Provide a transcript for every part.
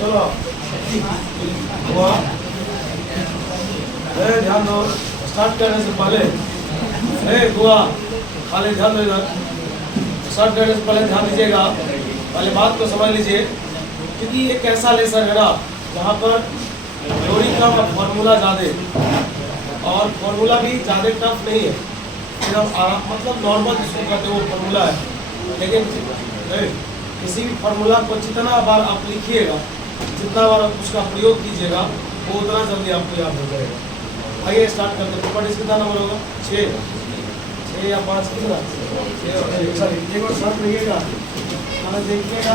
चलो हुआ। ध्यान दो, स्टार्ट करने से पहले हुआ खाली ध्यान दो इधर। स्टार्ट करने से पहले ध्यान दीजिएगा, पहले बात को समझ लीजिए, क्योंकि एक ऐसा लेसन है ना जहाँ पर थ्योरी का फॉर्मूला ज़्यादा और फॉर्मूला भी ज़्यादा टफ नहीं है, मतलब नॉर्मल जिसको कहते हैं वो फॉर्मूला है। लेकिन किसी भी फॉर्मूला को जितना बार आप लिखिएगा, जितना बार आप उसका प्रयोग कीजिएगा, वो उतना जल्दी आपको याद हो जाएगा। आइए स्टार्ट करते हैं। प्रॉपर्टीज कितना नंबर होगा? 6 या 5 कितना? 6। एक और साथ रहिएगा, देखिएगा।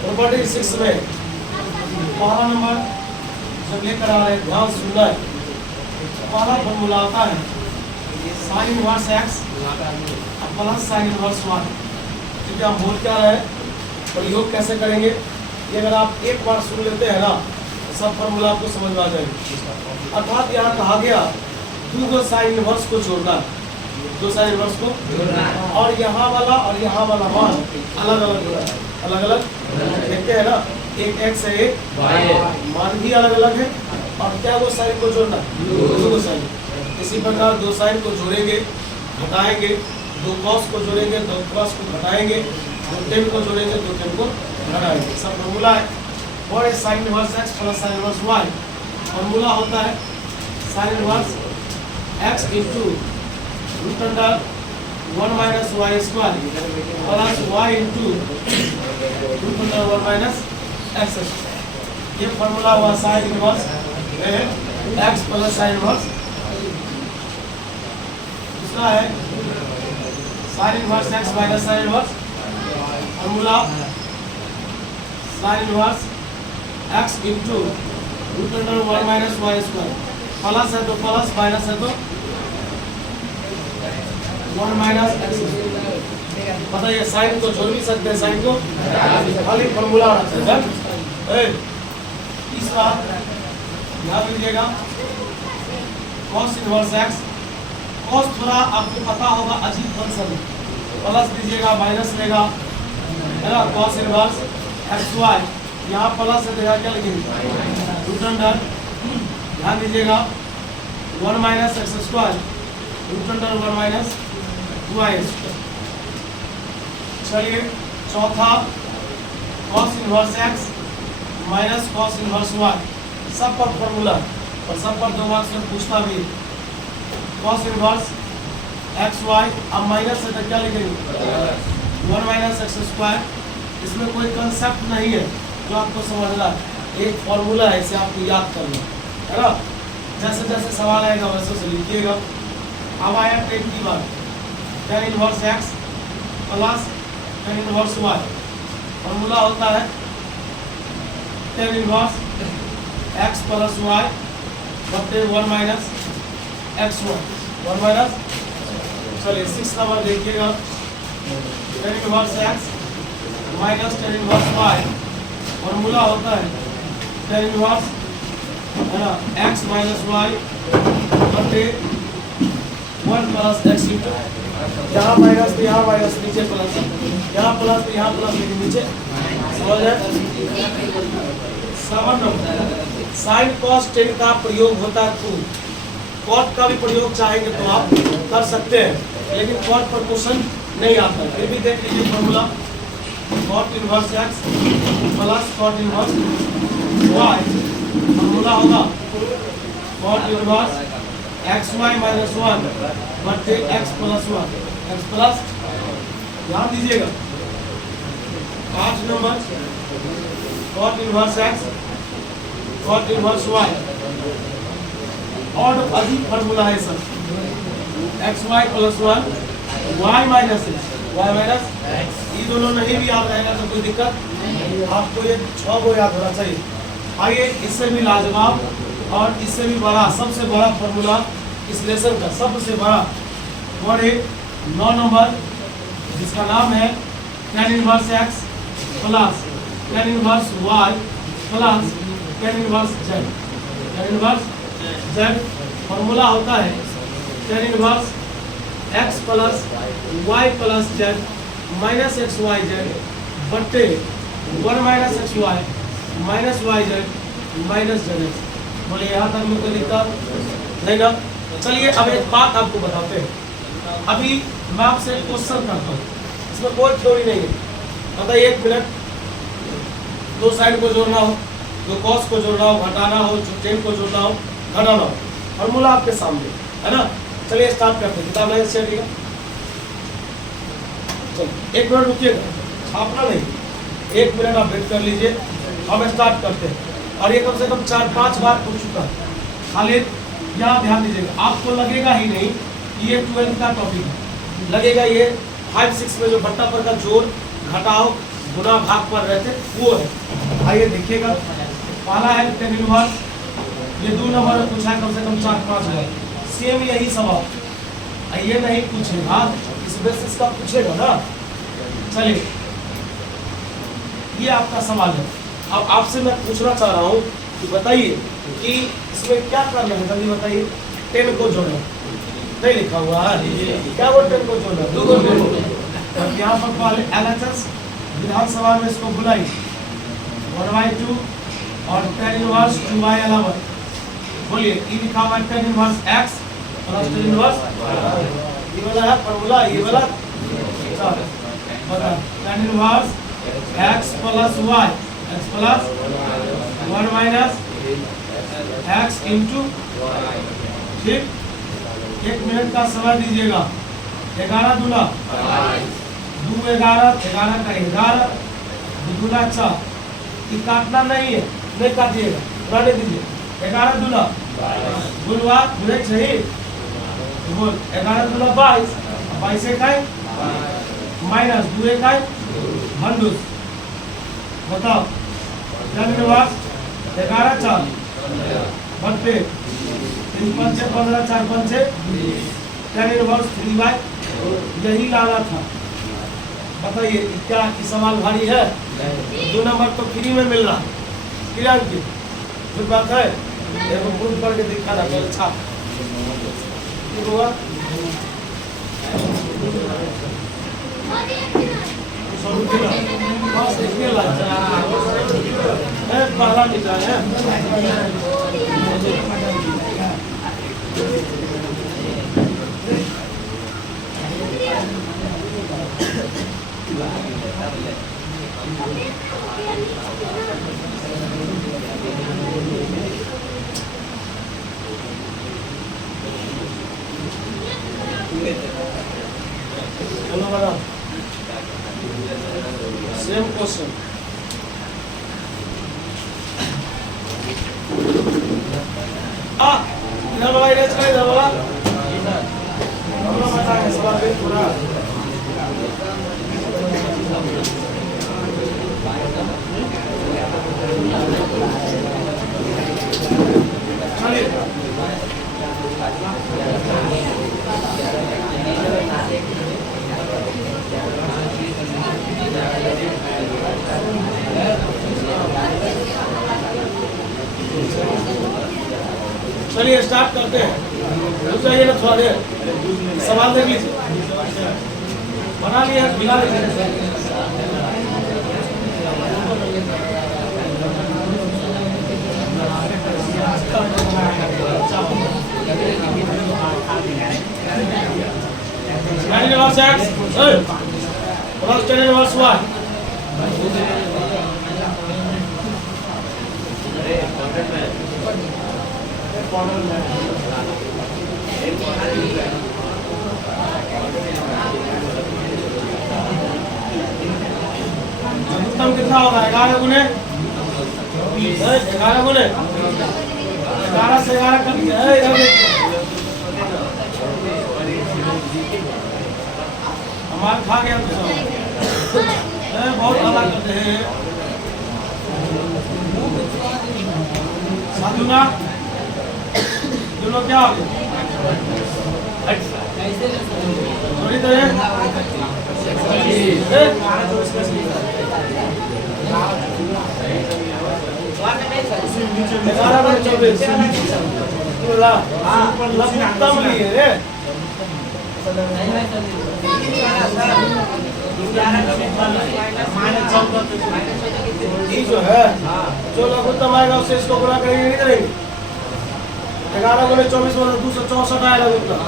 प्रॉपर्टी 6 में पहला नंबर जब लेकर आ रहे हैं, ध्यान सुनना है। पहला फॉर्मूला आता है sine inverse x plus sine inverse Y. ठीक है, हम बोल क्या रहे हैं, प्रयोग कैसे करेंगे, ये अगर आप एक बार सुन लेते हैं ना, सब फॉर्मूला आपको समझ में आ जाएगा। अर्थात यहाँ कहा गया दो साइन इनवर्स को जोड़ना है, 2 साइन इनवर्स को जोड़ना है, और यहाँ वाला और यहाँ वाला मान अलग अलग हो रहा है, अलग अलग देखते हैं ना, एक एक्स है एक वाई है, मान भी अलग अलग है, और क्या वो साइन को जोड़ना है, 2 साइन। इसी प्रकार 2 साइन को जोड़ेंगे, घटाएंगे, 2 कॉस को जोड़ेंगे, 2 कॉस को घटाएंगे, 2 टेन को जोड़ेंगे, 2 टेन को घटाएंगे। सब फॉर्मूला है। और sine inverse x plus sine inverse Y, formula होता है sine inverse X into root under 1 minus Y square plus Y into root under 1 minus X. ये फॉर्मूला हुआ sine inverse x plus sine inverse. दूसरा है sine inverse X minus sine inverse, formula sine inverse X into root under 1 minus Y square. Plus है तो plus, minus है तो 1 minus x. बताइए, sign को जोड़ भी सकते हैं, साइन को खाली फॉर्मूला होना चाहिए। तीसरा ध्यान दीजिएगा, कॉस इनवर्स एक्स। कॉस थोड़ा आपको पता होगा अजीब फंक्शन, प्लस दीजिएगा माइनस लेगा, है ना, कॉस इनवर्स एक्स वाई। यहाँ प्लस है तो यहाँ क्या लिखेंगे, रूट अंडर, ध्यान दीजिएगा 1 minus X square root under 1 minus Y square. चलिए चौथा cos inverse X minus cos inverse Y. सब पर फॉर्मूला और सब पर 2 मार्क्स में पूछता भी। कॉस इनवर्स एक्स वाई, अब माइनस है तो क्या लिखेंगे 1 माइनस एक्स स्क्वायर। इसमें कोई कंसेप्ट नहीं है जो आपको समझना है, एक फॉर्मूला है, इसे आपको याद करना है ना। जैसे जैसे सवाल आएगा वैसे से लिखिएगा। अब आया 10 की बार, tan inverse x plus tan inverse Y. Formula होता है tan inverse x plus Y बटे 1 माइनस एक्स वाई, 1 माइनस। चलिए 6 नंबर देखिएगा, tan inverse X minus tan inverse Y. Formula होता है tan इनवर्स, है ना, एक्स माइनस वाई बटे 1 प्लस एक्स इंटू, यहाँ माइनस तो यहाँ माइनस, नीचे प्लस, यहाँ प्लस तो यहाँ प्लस, लेकिन नीचे समझ जाए। 7 नंबर साइन कॉस टेन का प्रयोग होता है खूब। कॉट का भी प्रयोग चाहेंगे तो आप कर सकते हैं, लेकिन कॉट पर क्वेश्चन नहीं आता है। फिर भी देख लीजिए formula, cot inverse x plus cot inverse Y. Formula होगा cot inverse x Y minus 1 बटे एक्स प्लस 1, एक्स प्लस। ध्यान दीजिएगा 8 number cot inverse X cot inverse Y. और अजीब फॉर्मूला है sir, X Y plus 1 Y minus X, Y minus X. ये दोनों नहीं भी याद रहेगा तो कोई दिक्कत, आपको ये 6 को याद होना चाहिए। आइए इससे भी लाजवाब और इससे भी बड़ा, सबसे बड़ा फॉर्मूला इस लेसन का, सबसे बड़ा और एक 9 नंबर, जिसका नाम है tan inverse x plus tan inverse Y plus tan inverse Z. tan inverse Z formula होता है tan inverse x plus Y plus Z minus X Y Z बट्टे 1 minus X Y minus Y Z minus Z X. बोले यहाँ तक में कोई दिक्कत नहीं ना। चलिए अब एक बात आपको बताते हैं। अभी मैं आपसे क्वेश्चन करता हूँ, इसमें कोई थ्योरी नहीं है। बताइए 1 मिनट, दो साइड को जोड़ना हो, दो कॉस को जोड़ना हो, घटाना हो, टेन को जोड़ना हो, घटाना हो, फॉर्मूला आपके सामने है ना। चलिए स्टार्ट करते हैं। किताब लाइन से चलिएगा। चलिए 1 मिनट रुकिएगा, छापना नहीं, 1 मिनट आप वेट कर लीजिए। हम स्टार्ट करते हैं और ये कम से कम 4-5 बार हो चुका है। खाली यहाँ ध्यान दीजिएगा, आपको लगेगा ही नहीं कि ये 12th का टॉपिक है, लगेगा ये 5-6 में जो बट्टा पर का जोड़ घटाओ गुना भाग पर रहते वो है। आइए देखिएगा, पहला है tan इनवर्स, ये 2 नंबर में पूछा है, कम से कम 4-5 बार सेम यही सवाल। ये नहीं पूछेगा, इस बेसिस का पूछेगा ना। चलिए ये आपका सवाल है। अब आपसे मैं पूछना चाह रहा हूँ कि बताइए कि इसमें क्या करना है, जल्दी बताइए। 10 को जोड़ना नहीं लिखा हुआ है, क्या वो 10 को जोड़ना 2 को जोड़ना। यहाँ पर पहले LHS विधानसभा में इसको बुलाई 1/2 और tan इनवर्स 2/11। बोलिए ये लिखा हुआ है tan inverse x plus tan inverse ये वाला है फॉर्मूला, ये वाला बता tan inverse x plus y x plus 1 minus x into, ठीक। 1 मिनट का समय दीजिएगा। 11 दूना 2 11 11 का 11 दूना 4, ये काटना नहीं है, नहीं काटिएगा, रहने दीजिए। 11 दूना गुणवा गुणे चाहिए, बोल 11 दूना 22, 22 इकाई माइनस 2 इकाई हंडुस। बताओ tan इनवर्स 11 4 बट्टे 3 5 15 4 5 tan इनवर्स 3/, यही लाना था। बताइए क्या कि सवाल भारी है? 2 नंबर तो फ्री में मिल रहा है, किरण की जो बात है एक बुक पढ़ के दिखा रहा है। अच्छा हुआ बस देखिए पहला निकला है। सेम क्वेश्चन इधर वाला इधर चला, इधर वाला हम लोग बताएंगे सवाल पे पूरा। चलिए स्टार्ट करते हैं। रुक जाइए ना थोड़ा देर, सवाल देख लीजिए, बना लिया मिला लीजिए। tan inverse x plus tan inverse y अधिकतम कितना होगा? 11 गुने 11 गुने 11 से 11 कट गया। हमारा खा गया बहुत अलग करते हैं। साधुना दोनों क्या हो गए? थोड़ी तो है 11/24 लिए ये जो है जो लघुत्तम आएगा उससे इसको गुणा करेंगे नहीं करेंगे? 11 गुणे 24 मतलब 264 आया लघुत्तम।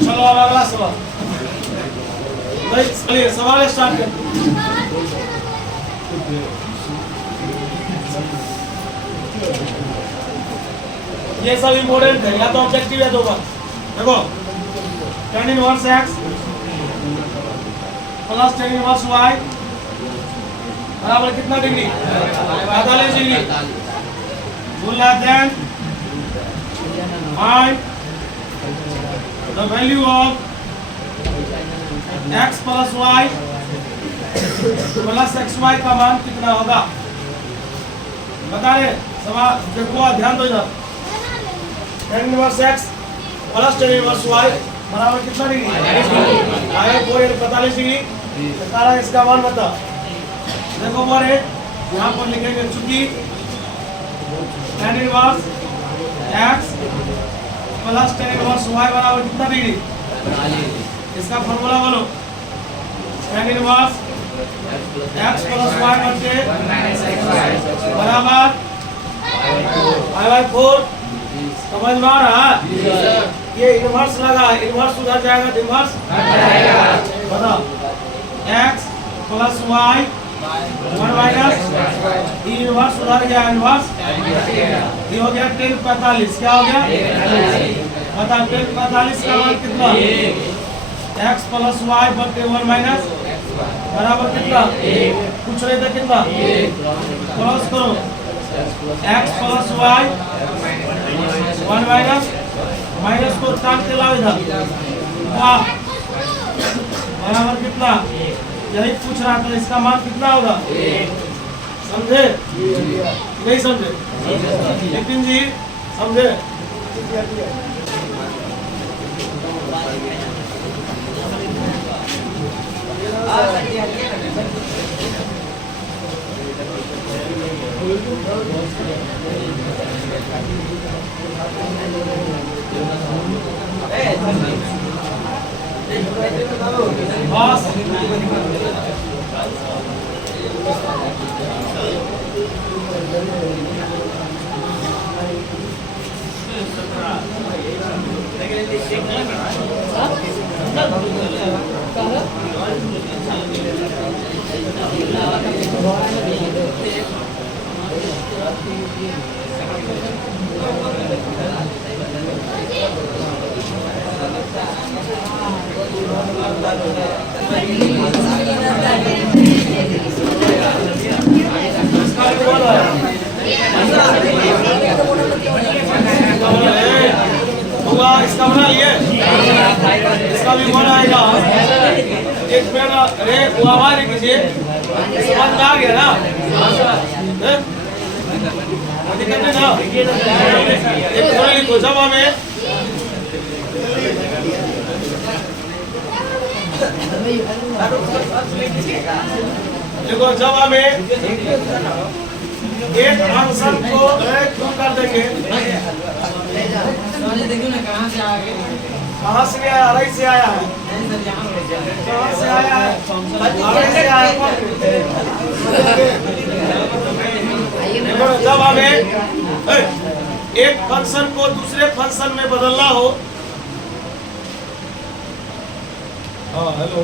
चलो अब अगला सवाल। भाई चलिए सवाल स्टार्ट करते हैं। ये सब इम्पोर्टेंट है, या तो ऑब्जेक्टिव है दो बार। देखो tan inverse x plus tan inverse y बराबर कितना degree? 45 degree. Then find the value of x plus y plus xy का मान कितना होगा? बता रहे सवाल। देखो ध्यान दो इधर। tan inverse x plus tan inverse y बराबर कितना डिग्री? 45 डिग्री। तारा इसका मान बता। देखो बोल रहे यहाँ पर लिखेंगे चूंकि tan inverse x plus tan inverse y बराबर कितना डिग्री? इसका फॉर्मूला बोलो। tan inverse x plus y बराबर I/4। समझ में आ रहा है? ये इनवर्स लगा, इनवर्स उधर जाएगा, इनवर्स बता। x plus y 1 minus inverse उधर गया, इनवर्स ये हो गया tan 45। क्या हो गया? बता tan 45 का मान कितना? x प्लस y बटे 1 माइनस बराबर कितना? पूछ रहे थे कितना? क्रॉस करो। x plus y 1 minus minus को काट के लाओ इधर। वाह बराबर कितना? यही पूछ रहा था। इसका मान कितना होगा? समझे नहीं समझे? नितिन जी समझे? बस इसका बना लिए, इसका भी बना आएगा। एक पेड़ अरे आवाज कीजिए, समझ में आ गया ना? दिक्कत नहीं ना? एक थोड़ा लिखो जब हमें देखो जब हमें एक फंक्शन को क्यों कर देंगे? कहाँ से आया? अरई से आया है। कहाँ से आया है? अरई से आया है। जब हमें एक फंक्शन को दूसरे फंक्शन में बदलना हो, हाँ हेलो,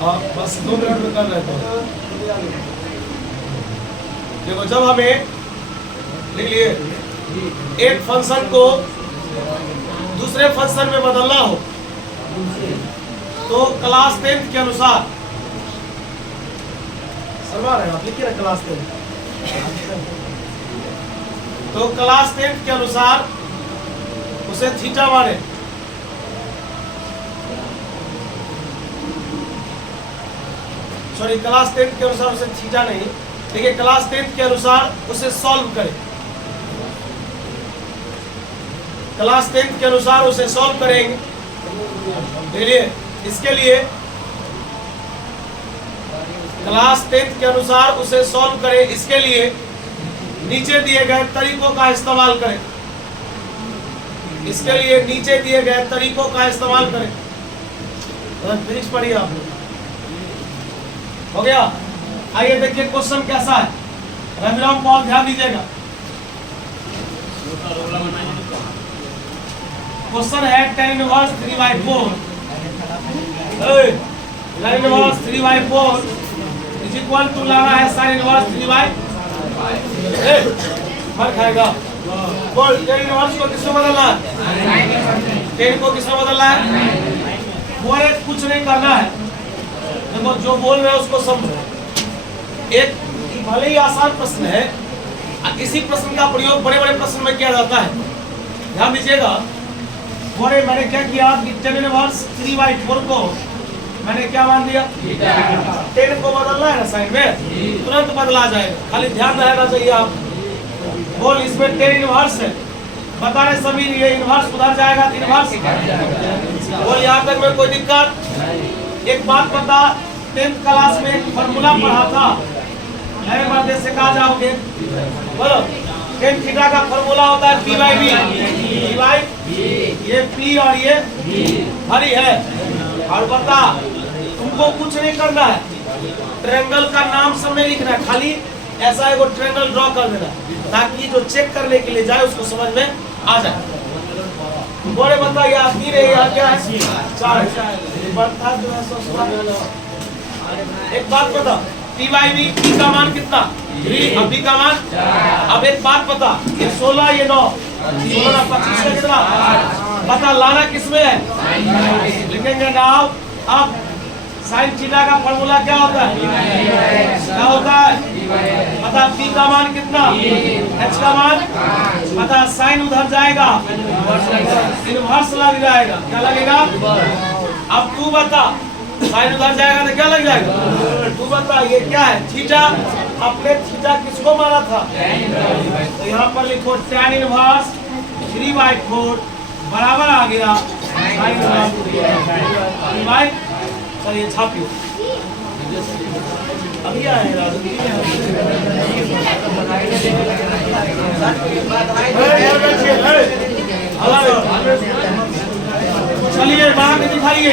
हाँ बस 2 मिनट में कर रहे थे। देखो जब हमें लिख लिए एक फंक्शन को दूसरे फंक्शन में बदलना हो तो क्लास 10 के अनुसार सरवा रहे आप लिखिए ना क्लास 10। तो क्लास 10 के अनुसार उसे थीटा माने। सॉरी क्लास 10 के अनुसार उसे थीटा नहीं, देखिए क्लास 10th के अनुसार उसे सॉल्व करें। क्लास 10th के अनुसार उसे सॉल्व करेंगे। देखिए इसके लिए क्लास 10th के अनुसार उसे सॉल्व करें, इसके लिए नीचे दिए गए तरीकों का इस्तेमाल करें। इसके लिए नीचे दिए गए तरीकों का इस्तेमाल करें। फिजिक्स पढ़िए आप लोग, हो गया। आइए देखिए क्वेश्चन कैसा है। रविराम पॉल ध्यान दीजिएगा। क्वेश्चन है tan inverse 3/4 tan inverse 3/4 is equal to लाना है sin इनवर्स 3/5। मर खाएगा। बोल tan इनवर्स को किसमें बदलना है? tan को किसमें बदलना है? बोले कुछ नहीं करना है। देखो जो बोल रहे हैं उसको समझो। एक भले ही आसान प्रश्न है, इसी प्रश्न का प्रयोग बड़े बड़े प्रश्न में किया जाता है। ध्यान दीजिएगा। बोले मैंने क्या किया कि tan इनवर्स 3/4 को मैंने क्या मान दिया? 10 को बदलना है ना साइन में, तुरंत बदला जाएगा। खाली ध्यान रहना चाहिए आप। बोल इसमें tan इनवर्स है, बता रहे सभी ये इनवर्स उधर जाएगा, इनवर्स बोल यहाँ तक में कोई दिक्कत? एक बात बता, 10th क्लास में एक फॉर्मूला पढ़ा था, नए मर्दे से कहा जाओगे। बोलो tan थीटा का फॉर्मूला होता है P/B। ये P और ये हरी है। और बता तुमको कुछ नहीं करना है, ट्रायंगल का नाम सब नहीं लिखना है, खाली ऐसा एगो ट्रायंगल ड्रॉ कर देना ताकि जो चेक करने के लिए जाए उसको समझ में आ जाए। बोले बता यहाँ 3 है, यहाँ क्या है? 4। एक बात बता, P/B P का मान कितना? 3। अब B का मान? अब एक बात बता, ये 16 ये 9, 16 ना 25 का कितना? बता लाना किसमें है? लिखेंगे नाउ। अब साइन थीटा का फॉर्मूला क्या होता है? क्या होता है? बता P का मान कितना? H का मान? बता साइन उधर जाएगा, इनवर्स लग जाएगा। क्या लगेगा? अब तू बता, साइन उधर जाएगा तो क्या लग जाएगा? तू बता ये क्या है? थीटा। अपने थीटा किसको माना था? तो यहाँ पर लिखो tan इनवर्स 3/4 बराबर आ गया साइन इनवर्स 3/। चलिए छापियो। अभी आए राजू चलिए बाहर के दिखाइए।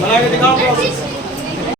बना के दिखाओ।